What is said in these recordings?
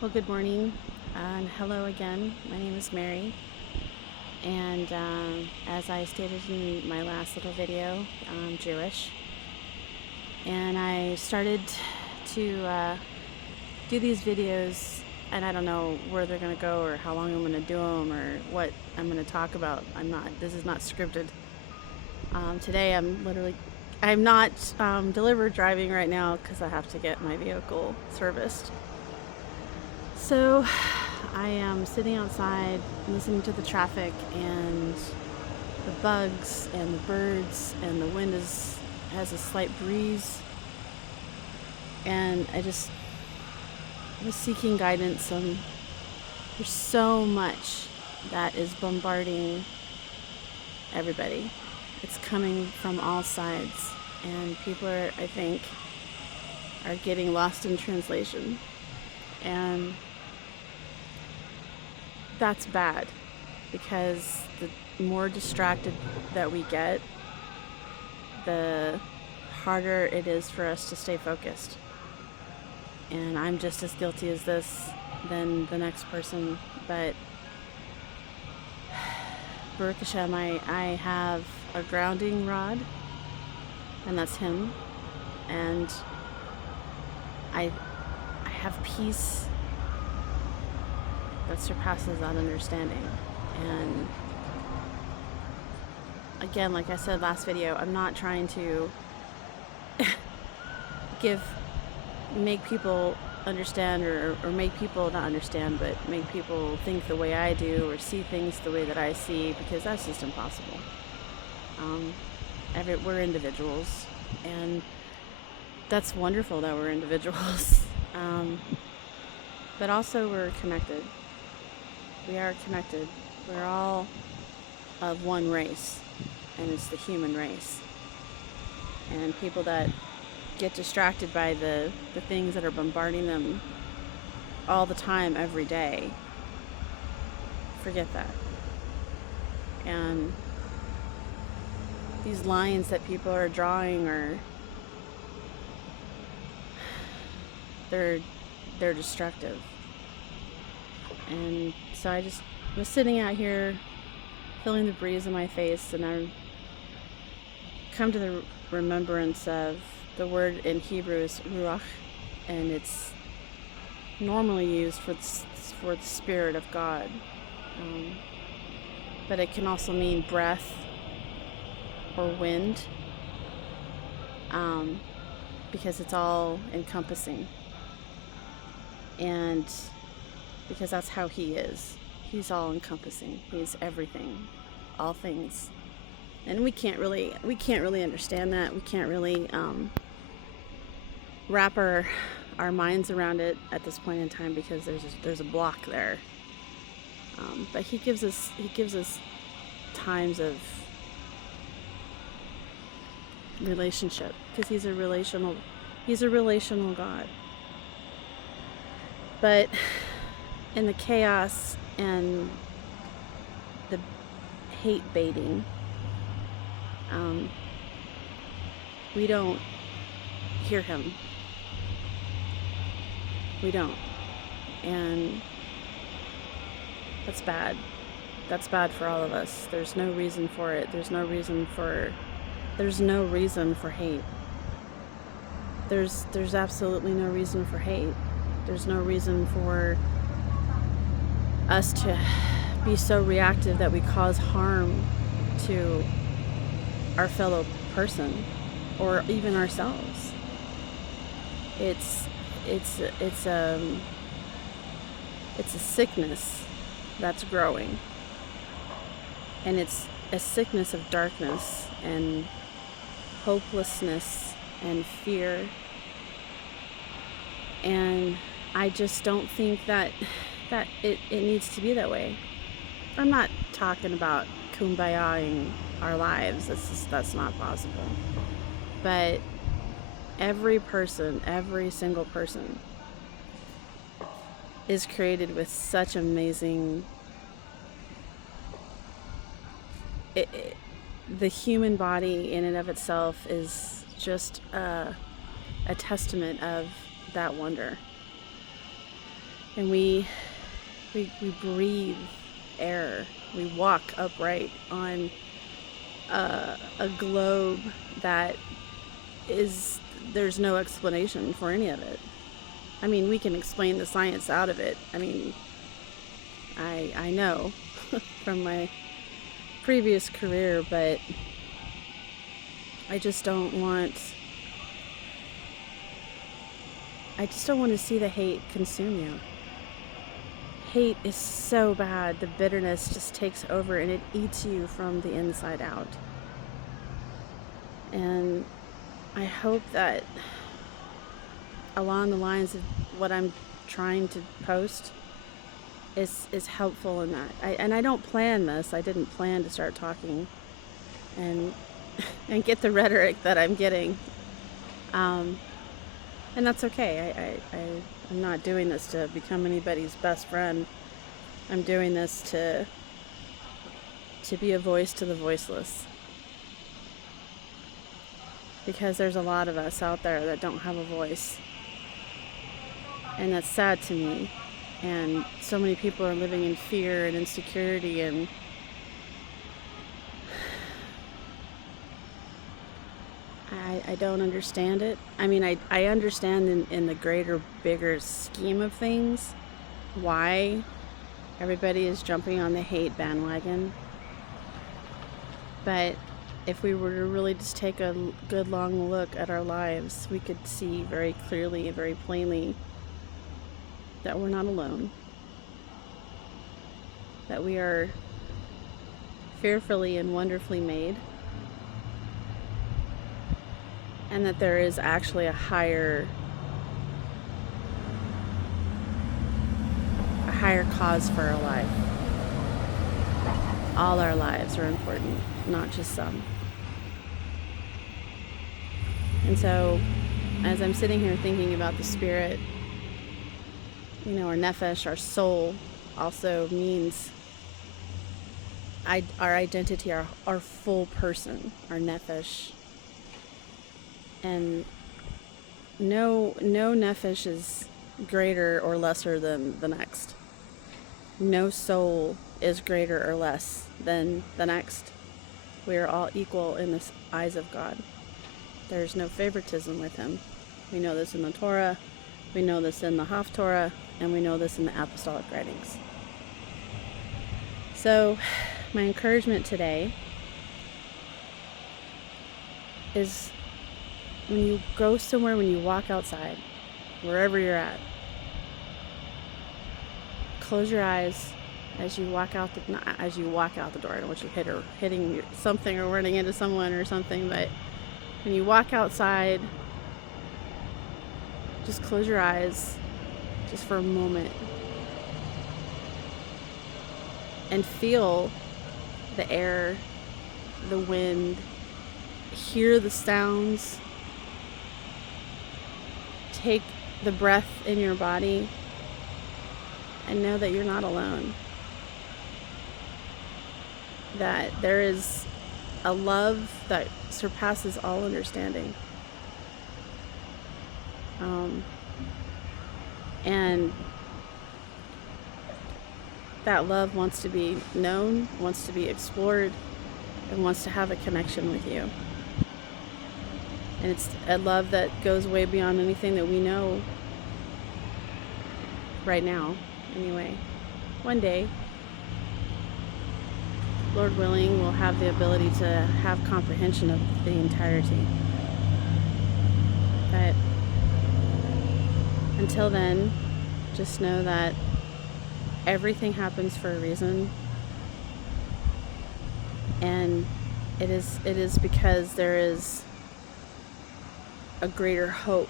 Well, good morning and hello again. My name is Mary, and as I stated in my last little video, I'm Jewish, and I started to do these videos, and I don't know where they're going to go or how long I'm going to do them or what I'm going to talk about. This is not scripted. Today I'm not delivered driving right now because I have to get my vehicle serviced. So I am sitting outside listening to the traffic and the bugs and the birds, and the wind has a slight breeze, and I just was seeking guidance. There's so much that is bombarding everybody. It's coming from all sides, and people I think, are getting lost in translation, and that's bad, because the more distracted that we get, the harder it is for us to stay focused. And I'm just as guilty as this than the next person, but Baruch Hashem, I have a grounding rod, and that's him, and I have peace that surpasses that understanding. And again, like I said last video, I'm not trying to make people understand or make people not understand, but make people think the way I do or see things the way that I see, because that's just impossible. We're individuals, and that's wonderful that we're individuals. But also we're connected. We are connected. We're all of one race, and it's the human race. And people that get distracted by the things that are bombarding them all the time, every day, forget that. And these lines that people are drawing they're destructive. And so I just was sitting out here feeling the breeze in my face, and I come to the remembrance of the word in Hebrew is ruach, and it's normally used for the Spirit of God, but it can also mean breath or wind, because it's all encompassing, and because that's how he is. He's all encompassing. He's everything, all things. And we can't really understand that. We can't really wrap our minds around it at this point in time, because there's a block there. But he gives us times of relationship, because he's a relational God. But in the chaos and the hate baiting, we don't hear him. We don't. And that's bad. That's bad for all of us. There's no reason for it. There's no reason for hate. There's absolutely no reason for hate. There's no reason for us to be so reactive that we cause harm to our fellow person or even ourselves. It's a sickness that's growing, and it's a sickness of darkness and hopelessness and fear. And I just don't think that it needs to be that way. I'm not talking about kumbayaing our lives. That's not possible. But every single person is created with such amazing the human body in and of itself is just a testament of that wonder. And we breathe air. We walk upright on a globe that is, there's no explanation for any of it. I mean, we can explain the science out of it. I mean, I know from my previous career, but I just don't want to see the hate consume you. Hate is so bad. The bitterness just takes over and it eats you from the inside out. And I hope that along the lines of what I'm trying to post is helpful in that. I don't plan this. I didn't plan to start talking and get the rhetoric that I'm getting. And that's okay. I'm not doing this to become anybody's best friend. I'm doing this to be a voice to the voiceless. Because there's a lot of us out there that don't have a voice. And that's sad to me. And so many people are living in fear and insecurity, and I don't understand it. I mean, I understand in the greater, bigger scheme of things why everybody is jumping on the hate bandwagon. But if we were to really just take a good long look at our lives, we could see very clearly and very plainly that we're not alone. That we are fearfully and wonderfully made. And that there is actually a higher cause for our life. All our lives are important, not just some. And so, as I'm sitting here thinking about the spirit, you know, our nefesh, our soul, also means our identity, our full person, our nefesh. And no nefesh is greater or lesser than the next. No soul is greater or less than the next. We are all equal in the eyes of God. There's no favoritism with him. We know this in the Torah, we know this in the Haftorah, and we know this in the apostolic writings. So, my encouragement today is when you go somewhere, when you walk outside, wherever you're at, close your eyes as you walk out the door. I don't want you hitting something or running into someone or something, but when you walk outside, just close your eyes just for a moment and feel the air, the wind, hear the sounds, take the breath in your body, and know that you're not alone. That there is a love that surpasses all understanding. And that love wants to be known, wants to be explored, and wants to have a connection with you. And it's a love that goes way beyond anything that we know right now, anyway. One day, Lord willing, we'll have the ability to have comprehension of the entirety. But until then, just know that everything happens for a reason, and it is because there is a greater hope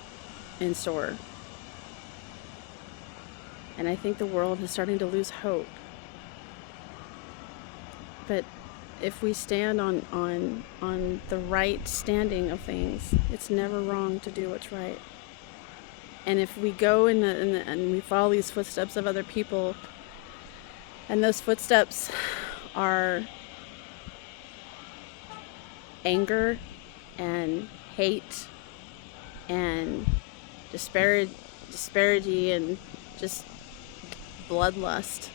in store. And I think the world is starting to lose hope. But if we stand on the right standing of things, it's never wrong to do what's right. And if we go and we follow these footsteps of other people, and those footsteps are anger and hate and disparity and just bloodlust.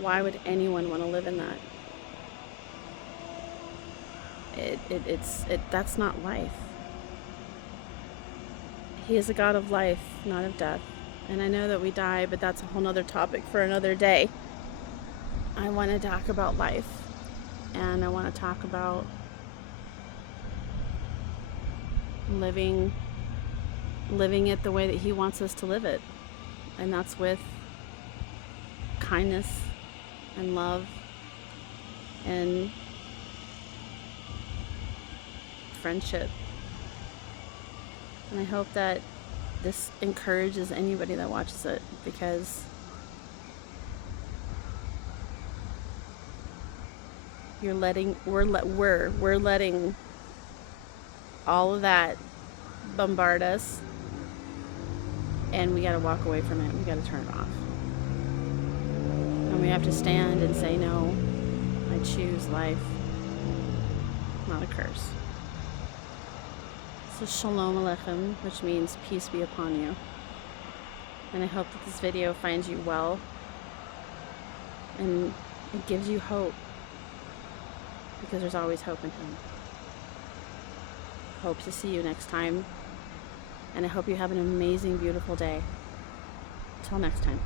Why would anyone want to live in that? That's not life. He is a God of life, not of death. And I know that we die, but that's a whole nother topic for another day. I want to talk about life, and I want to talk about living it the way that he wants us to live it. And that's with kindness and love and friendship. And I hope that this encourages anybody that watches it, because we're letting all of that bombard us, and we got to walk away from it. We got to turn it off, and we have to stand and say, no, I choose life, not a curse. So Shalom Aleichem, which means peace be upon you. And I hope that this video finds you well, and it gives you hope, because there's always hope in him. Hope to see you next time, and I hope you have an amazing, beautiful day. Till next time.